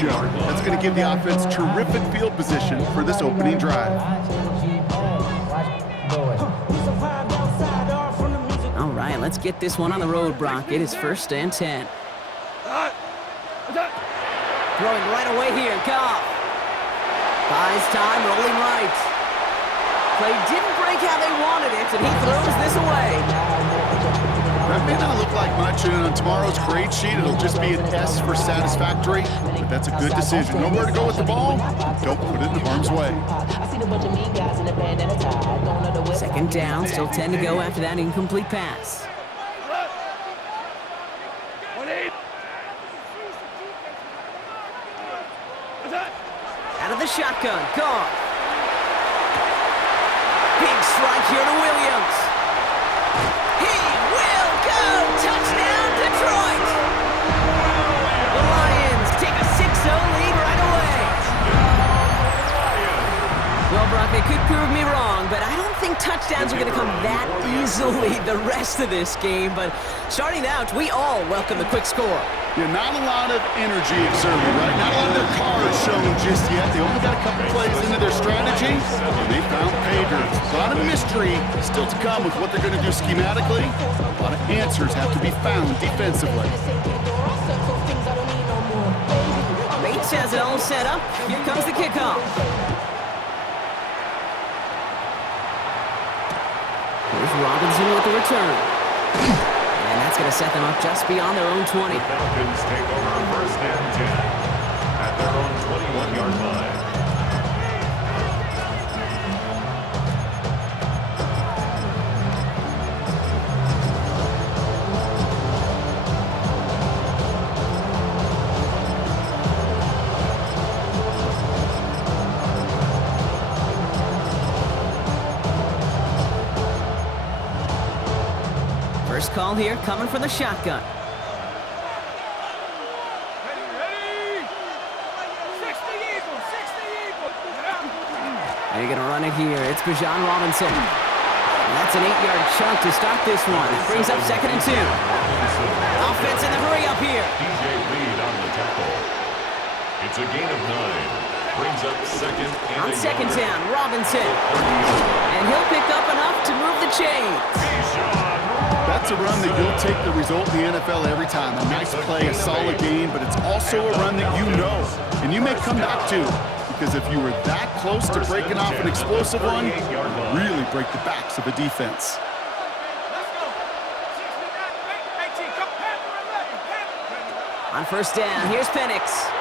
jump. That's going to give the offense terrific field position for this opening drive. All right, let's get this one on the road, Brock. It is 1st and 10. Throwing right away here, Goff. Buys time, rolling right. Play didn't break how they wanted it, and he throws this away. That may not look like much, and on tomorrow's grade sheet, it'll just be an S for satisfactory, but that's a good decision. Nowhere to go with the ball, don't put it in harm's way. 2nd down, still 10 to go after that incomplete pass. Out of the shotgun, Goff. Big strike here to Williams. He will go! Touchdown, Detroit! The Lions take a 6-0 lead right away. Well, Brock, they could prove me wrong, but I don't think touchdowns are going to come that easily the rest of this game. But starting out, we all welcome the quick score. Yeah, not a lot of energy exerted, right? Not a lot of their cards shown just yet. They only got a couple plays into their strategy, and they found pay dirt. A lot of mystery still to come with what they're going to do schematically. A lot of answers have to be found defensively. Bates has it all set up. Here comes the kickoff. Here's Robinson with the return. And that's going to set them up just beyond their own 20. The Falcons take over 1st and 10 at their own 21-yard line. First call here coming from the shotgun. They're going to run it here. It's Bijan Robinson. And that's an 8-yard chunk to start this one. That brings up 2nd and 2. Offense in the hurry up here. DJ Reed on the tackle. It's a gain of 9. Brings up 2nd and On 2nd down, Robinson. And he'll pick up enough to move the chains. That's a run that you'll take the result in the NFL every time. A nice play, a solid gain, but it's also a run that you know, and you may come back to, because if you were that close to breaking off an explosive one, it would really break the backs of the defense. On 1st down, here's Penix.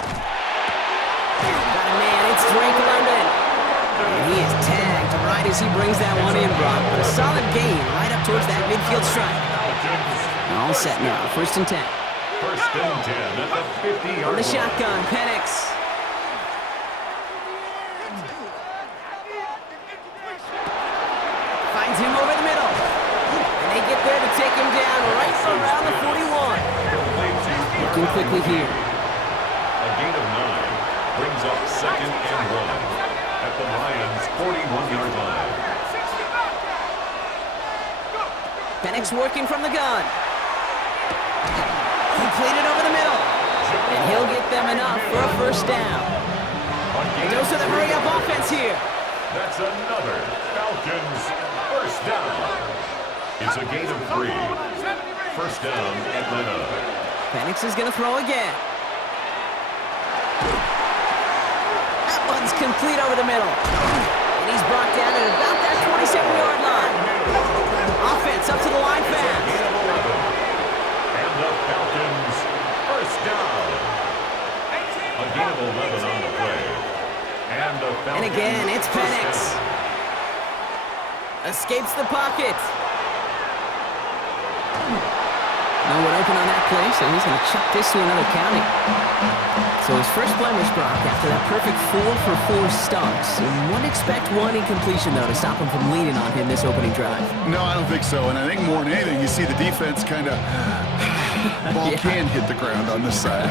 Got a man, it's Drake London. And he is tagged right as he brings that one in, Brock. But a solid gain right up towards that midfield strike. All set now, 1st and 10. 1st and 10 at the 50-yard line. On the shotgun, Penix. Finds him over the middle. And they get there to take him down right around the 41. Looking quickly here. A gain of 9 brings up 2nd and 1 at the Lions' 41-yard line. Penix working from the gun. Completed over the middle. And he'll get them enough for a 1st down. And those are the hurry-up offense here. That's another Falcons 1st down. It's a gain of 3. 1st down, Atlanta. Penix is going to throw again. That one's complete over the middle. And he's brought down at about that 27-yard line. Offense up to the line fast. And the Falcons 1st down. A gain of 11 on the play. And again, it's Penix. Escapes the pocket. No one open on that play, so he's going to chuck this to another county. So his first blemish, Brock, after that perfect 4-for-4 start. So you wouldn't expect one incompletion, though, to stop him from leaning on him this opening drive. No, I don't think so. And I think more than anything, you see the defense kind of ball can hit the ground on this side.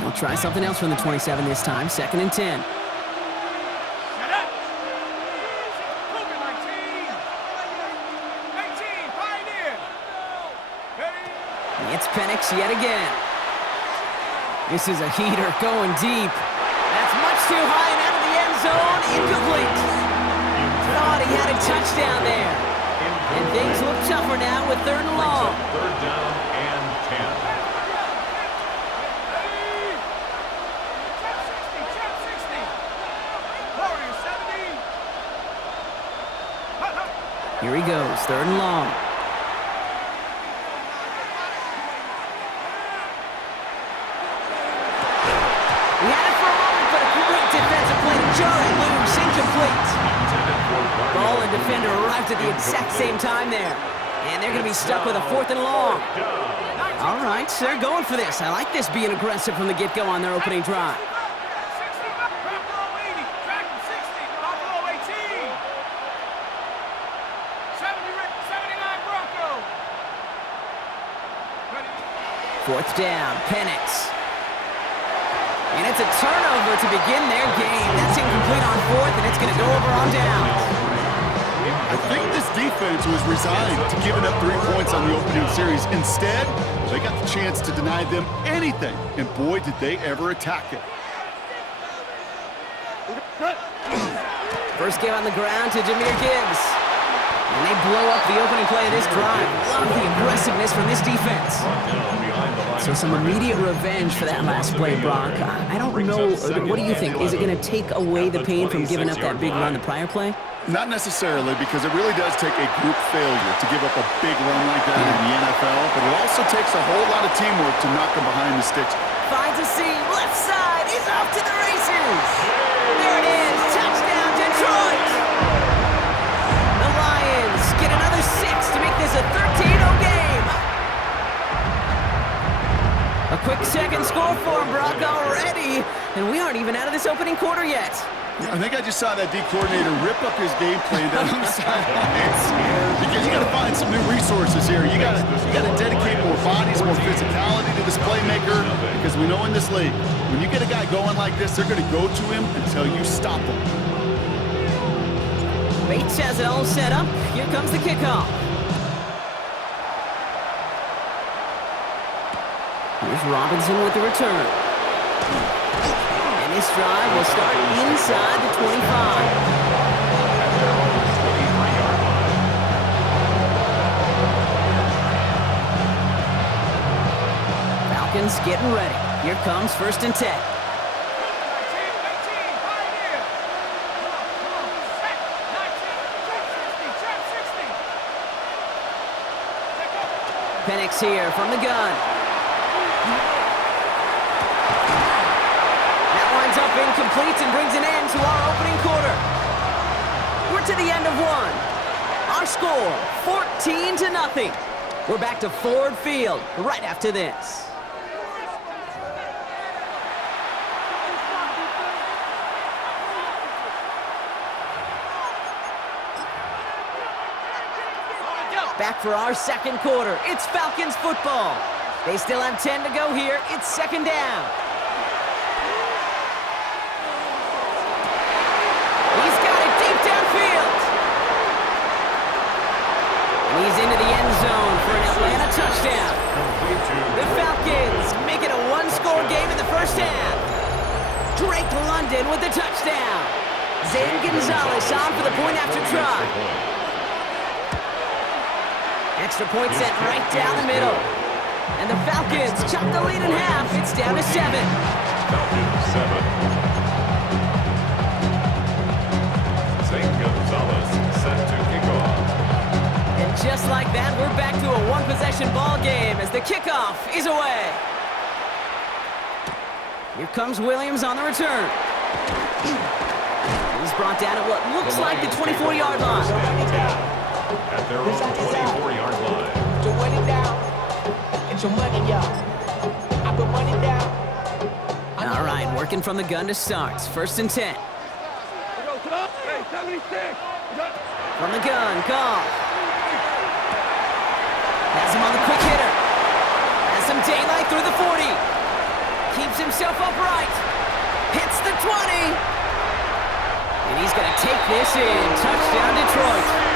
We'll try something else from the 27 this time. 2nd and 10. It's Penix yet again. This is a heater going deep. That's much too high and out of the end zone. Incomplete. Thought he had a touchdown there. And things look tougher now with 3rd and long. 3rd down and 10. Here he goes, 3rd and long. He had it for a moment, but a great defensive play to jar it loose. Incomplete. Ball and defender arrived at the exact same time there. And they're going to be stuck with a 4th and long. All right, so they're going for this. I like this being aggressive from the get-go on their opening drive. Fourth down, Penix. And it's a turnover to begin their game. That's incomplete on 4th, and it's going to go over on down. I think this defense was resigned to giving up 3 points on the opening series. Instead, they got the chance to deny them anything, and boy, did they ever attack it. First game on the ground to Jahmyr Gibbs. And they blow up the opening play of this drive. Love the aggressiveness from this defense. So some immediate revenge for that last play, Brock. I don't know. What do you think? Is it going to take away the pain from giving up that big run the prior play? Not necessarily, because it really does take a group failure to give up a big run like that in the NFL, but it also takes a whole lot of teamwork to knock them behind the sticks. Finds a seam, left side, he's off to the races. There it is, touchdown Detroit. The Lions get another 6 to make this a 13-0 game. A quick second score for him, Brock, already, and we aren't even out of this opening quarter yet. I think I just saw that D coordinator rip up his game plan down on the sidelines because you got to find some new resources here. You got to dedicate more bodies, more physicality to this playmaker, because we know in this league, when you get a guy going like this, they're going to go to him until you stop him. Bates has it all set up. Here comes the kickoff. Here's Robinson with the return. And this drive will start inside the 25. Falcons getting ready. Here comes 1st and 10. Penix here from the gun. That winds up incomplete and brings an end to our opening quarter. We're to the end of 1. Our score, 14-0. We're back to Ford Field right after this. Back for our second quarter. It's Falcons football. They still have 10 to go here. It's 2nd down. He's got it deep downfield. And he's into the end zone for an Atlanta touchdown. The Falcons make it a 1-score game in the first half. Drake London with the touchdown. Zane Gonzalez on for the point after try. Extra point sent right down the middle. And the Falcons chop the lead in half. It's down to 7. Falcons 7. Zane Gonzalez set to kick off. And just like that, we're back to a one-possession ball game as the kickoff is away. Here comes Williams on the return. He's brought down at what looks like the 24-yard line. At their own 24-yard line. Put your money down. Get your money, y'all. I put money down. All right, working from the gun to start. 1st and 10. From the gun, Goff. Has him on the quick hitter. Has some daylight through the 40. Keeps himself upright. Hits the 20. And he's going to take this in. Touchdown, Detroit.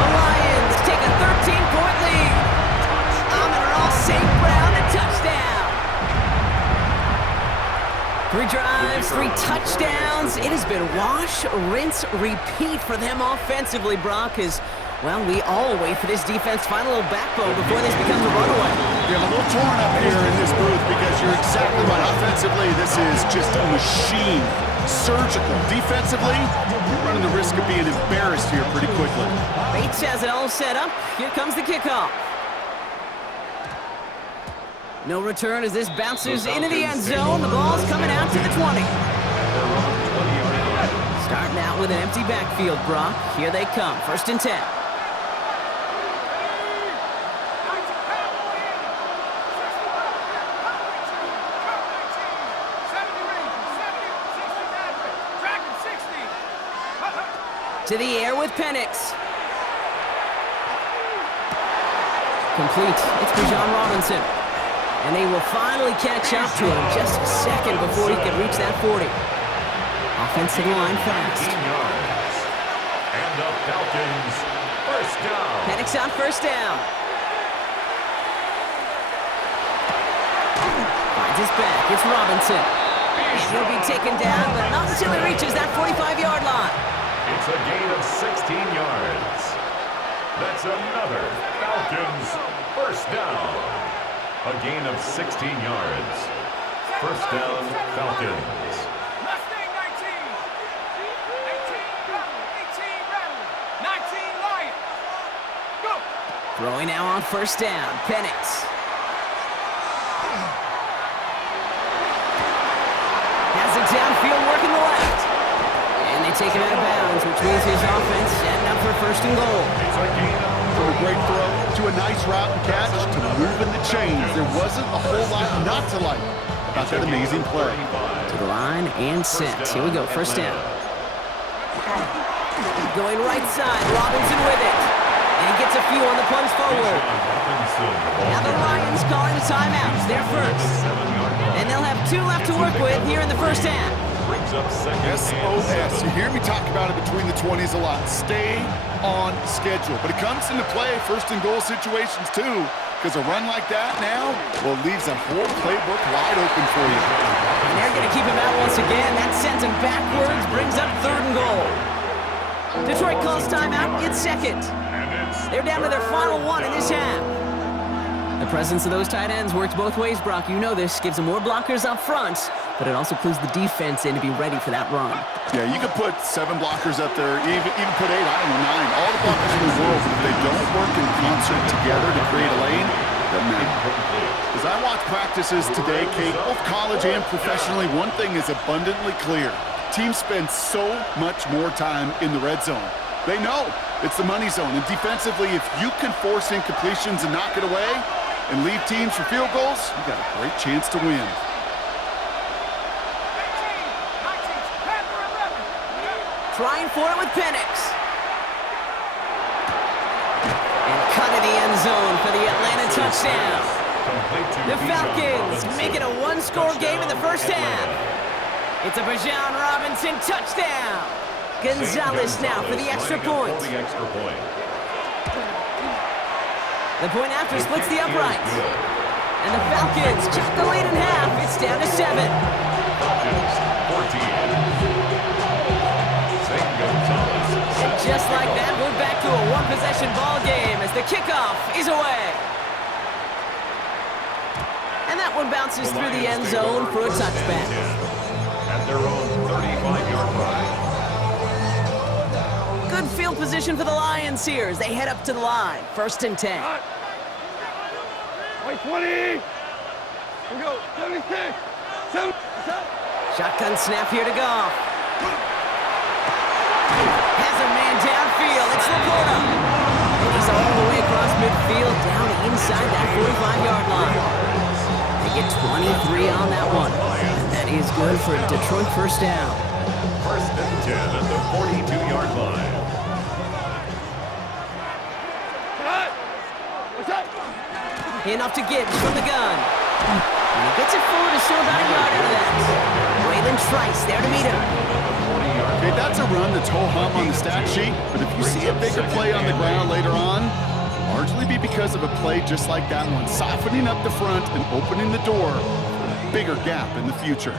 The Lions take a 13-point lead. Amon-Ra St. Brown, a touchdown. 3 drives, 3 touchdowns. It has been wash, rinse, repeat for them offensively, Brock, as, well, we all wait for this defense to find a little backbone before this becomes a runaway. Yeah, I'm a little torn up here in this booth because you're exactly right. Offensively, this is just a machine. Surgical. Defensively, you're running the risk of being embarrassed here pretty quickly. Bates has it all set up. Here comes the kickoff. No return as this bounces into the end zone. The ball's coming out to the 20. Starting out with an empty backfield, Brock. Here they come. 1st and 10. To the air with Penix. Complete. It's Bijan Robinson. And they will finally catch up to him just a second before he can reach that 40. Offensive line fast. And the Falcons, 1st down. Penix on 1st down. Finds his back. It's Robinson. And he'll be taken down, but not until he reaches that 45-yard line. It's a gain of 16 yards. That's another Falcons 1st down. A gain of 16 yards. 1st down, Falcons. Mustang 19. 18 Rattle. 19 Lion. Go. Throwing now on 1st down. Penix. Has it downfield working the left. And they take him out of bounds, which means his offense setting up for 1st and goal. It's a gain of From a great throw to a nice route and catch to moving the chains. There wasn't a whole lot not to like about that amazing play. To the line and set. Here we go. 1st down. Going right side. Robinson with it. And he gets a few on the plunge forward. Now the Lions calling a timeout. They're first. And they'll have 2 left to work with here in the 1st half. SOS. You hear me talk about it between the 20s a lot. Stay on schedule. But it comes into play 1st and goal situations too, because a run like that now, well, leaves a whole playbook wide open for you. And they're going to keep him out once again. That sends him backwards, brings up 3rd and goal. Detroit calls timeout. It's 2nd. They're down to their final 1 in this half. The presence of those tight ends works both ways, Brock. You know this. Gives them more blockers up front, but it also clues the defense in to be ready for that run. Yeah, you could put 7 blockers up there, even put 8, I don't know, 9. All the blockers in the world, but if they don't work in concert together to create a lane, doesn't matter. As I watch practices today, Kate, both college and professionally, one thing is abundantly clear. Teams spend so much more time in the red zone. They know it's the money zone, and defensively, if you can force incompletions and knock it away and lead teams for field goals, you got a great chance to win. Trying for it with Penix. And cut in the end zone for the Atlanta touchdown. The Falcons make it a 1-score game in the 1st half. It's a Bijan Robinson touchdown. Gonzalez now for the extra point. The point after splits the uprights. And the Falcons chop the lead in half. It's down to 7. Falcons 14. And just like that, we're back to a 1-possession ball game as the kickoff is away. And that one bounces through the end zone for a touchback. At their own 35-yard line. Good field position for the Lions here as they head up to the line. 1st and 10. Wait, 20. Here we go. 76. 7. Shotgun snap here to Goff. Has a man downfield. It's Laporta. And he's all the way across midfield down inside that 45-yard line. They get 23 on that one. And that is good for a Detroit 1st down. 1st and 10 at the 42-yard line. Enough to Gibbs from the gun. And he gets it forward to show about a yard out of that. Braylon Trice there to meet him. Okay, that's a run that's ho-hum on the stat sheet, but if you see a bigger play on the ground later on, it'll largely be because of a play just like that one, softening up the front and opening the door for a bigger gap in the future.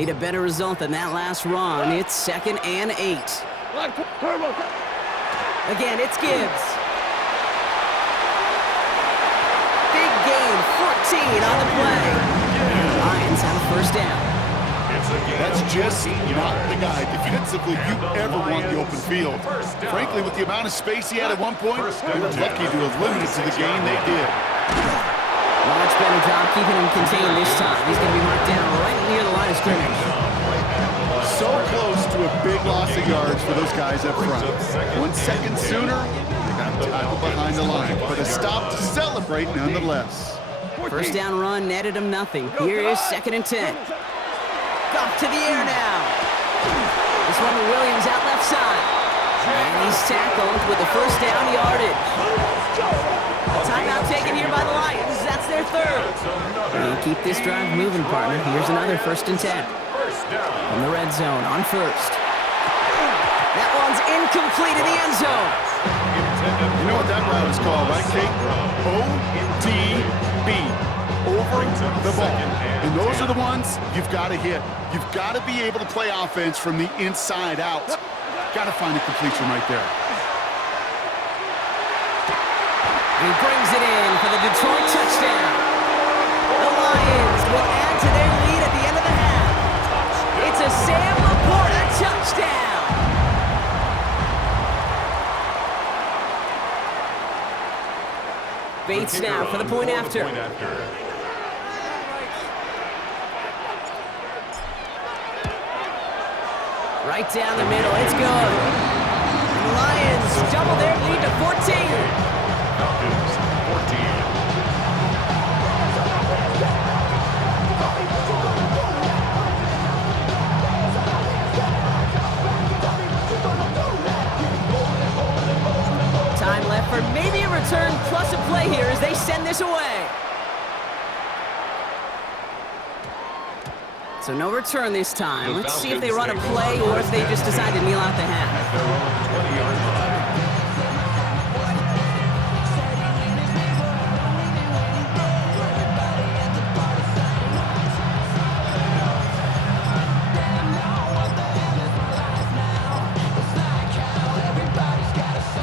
Need a better result than that last run. It's 2nd and 8. Again, it's Gibbs. Big gain, 14 on the play. And the Lions have a first down. That's just not the guy defensively you ever want the open field. Frankly, with the amount of space he had at one point, they were lucky to have limited to the game they did. Much better job keeping him contained this time. He's going to be marked down right near the line of scrimmage. So close to a big loss of yards for those guys up front. 1 second sooner, they got tackled behind the line, but a stop to celebrate nonetheless. First down run netted him nothing. Here is 2nd and 10. Off to the air now. This one to Williams out left side. And he's tackled with the first down yardage. A timeout taken here by the Lions. That's their 3rd. And keep this drive moving, partner. Here's another 1st and 10. From the red zone on 1st. That one's incomplete in the end zone. You know what that route is called, right, Kate? ODB. Over the ball. And those are the ones you've got to hit. You've got to be able to play offense from the inside out. Got to find a completion right there. He brings it in for the Detroit touchdown. The Lions will add to their lead at the end of the half. It's a Sam Laporta touchdown. Bates now for the point after. Right down the middle, it's good. And the Lions double their lead to 14. Falcons, 14. Time left for maybe a return plus a play here as they send this away. So no return this time. Let's see if they run a play or if they just decide to kneel out the half. At their own 20-yard line.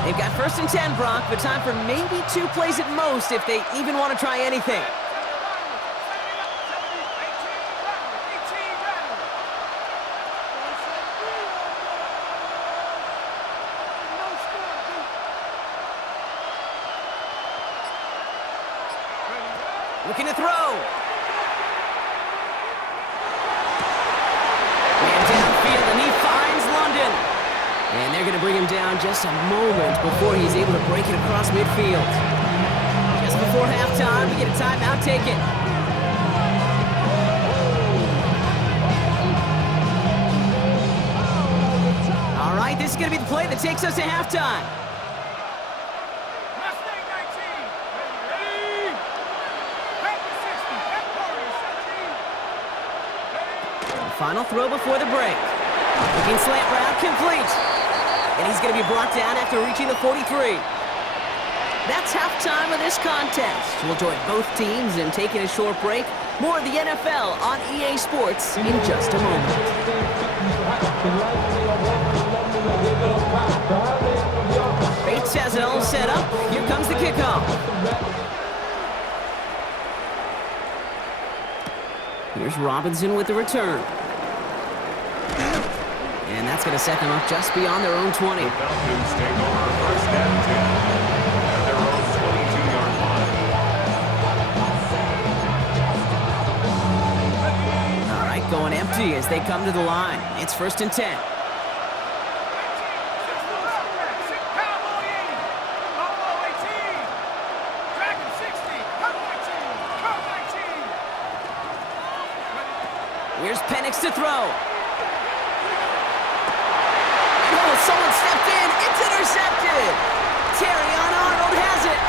They've got 1st and 10, Brock, but time for maybe 2 plays at most if they even want to try anything. Looking to throw. And downfield, and he finds London. And they're going to bring him down just a moment before he's able to break it across midfield. Just before halftime, we get a timeout taken. All right, this is going to be the play that takes us to halftime. Final throw before the break. Looking slant route, complete. And he's going to be brought down after reaching the 43. That's halftime of this contest. We'll join both teams in taking a short break. More of the NFL on EA Sports in just a moment. Bates has it all set up. Here comes the kickoff. Here's Robinson with the return. And that's going to set them up just beyond their own 20. The Falcons take over 1st and 10 at their own 22-yard line. All right, going empty as they come to the line. It's 1st and 10. Here's Penix to throw. Someone stepped in. It's intercepted. Terrion Arnold has it.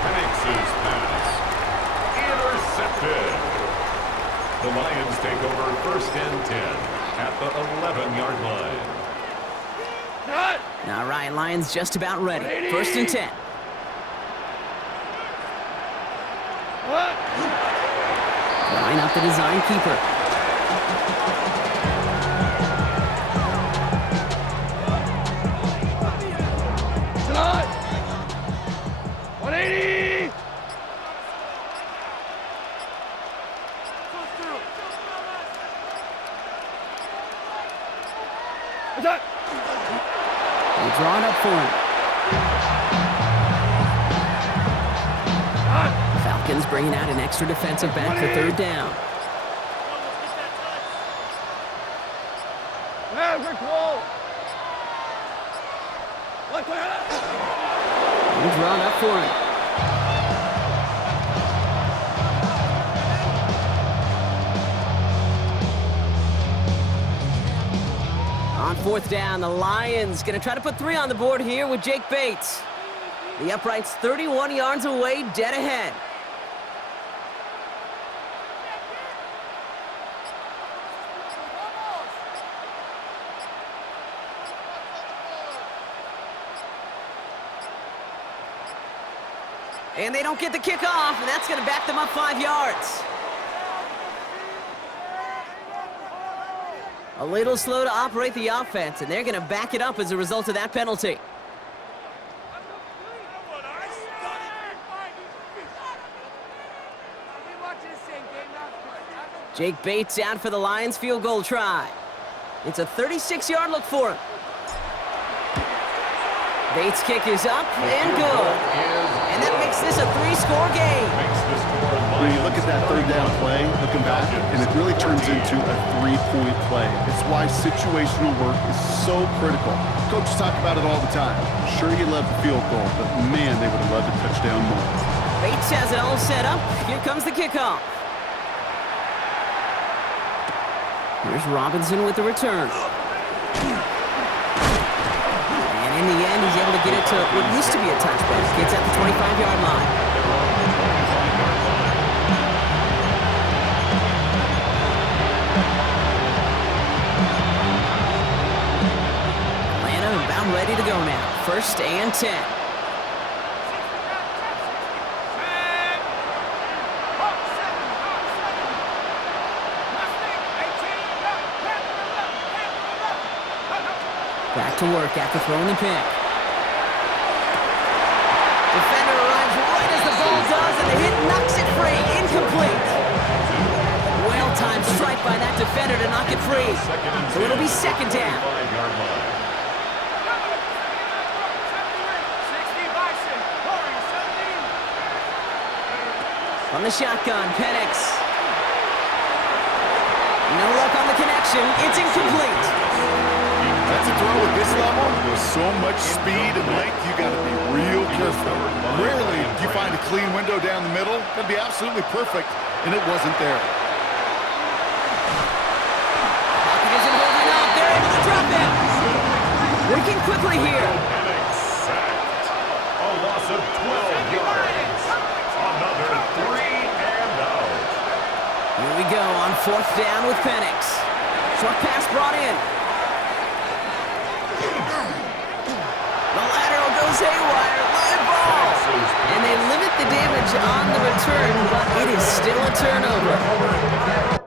Penix's pass intercepted. The Lions take over 1st and 10 at the 11-yard line. All right, Lions just about ready. 1st and 10. What? Line up the design keeper. Tonight. 180. Attack. They draw it up for him. Falcons bringing out an extra defensive back for third down. Maverick wall. Left hand. They draw it up for him. On fourth down, the Lions going to try to put 3 on the board here with Jake Bates. The upright's 31 yards away, dead ahead. And they don't get the kickoff, and that's going to back them up 5 yards. A little slow to operate the offense, and they're going to back it up as a result of that penalty. Jake Bates out for the Lions field goal try. It's a 36-yard look for him. Bates' kick is up and good. And that makes this a 3-score game. When you look at that third down play, looking back, and it really turns into a 3-point play. It's why situational work is so critical. Coaches talk about it all the time. Sure, you love the field goal, but man, they would have loved a touchdown more. Bates has it all set up. Here comes the kickoff. Here's Robinson with the return. And in the end, he's able to get it to what used to be a touchback. Gets at the 25-yard line. Atlanta about ready to go now. 1st and 10. Back to work after throwing the pick. Defender arrives right as the ball does, and the hit knocks it free. Incomplete. Well-timed strike by that defender to knock it free. So it'll be 2nd down. On the shotgun, Penix. No luck on the connection. It's incomplete. That's a throw at this level. There's so much speed and length, you got to be real careful. Rarely do you find a clean window down the middle. That'd be absolutely perfect, and it wasn't there. Pocket isn't holding up. They're able to drop him. Working quickly here. A loss of 12 yards. Another 3 and out. Here we go on 4th down with Penix. Short pass brought in. The lateral goes haywire. Live ball. And they limit the damage on the return, but it is still a turnover.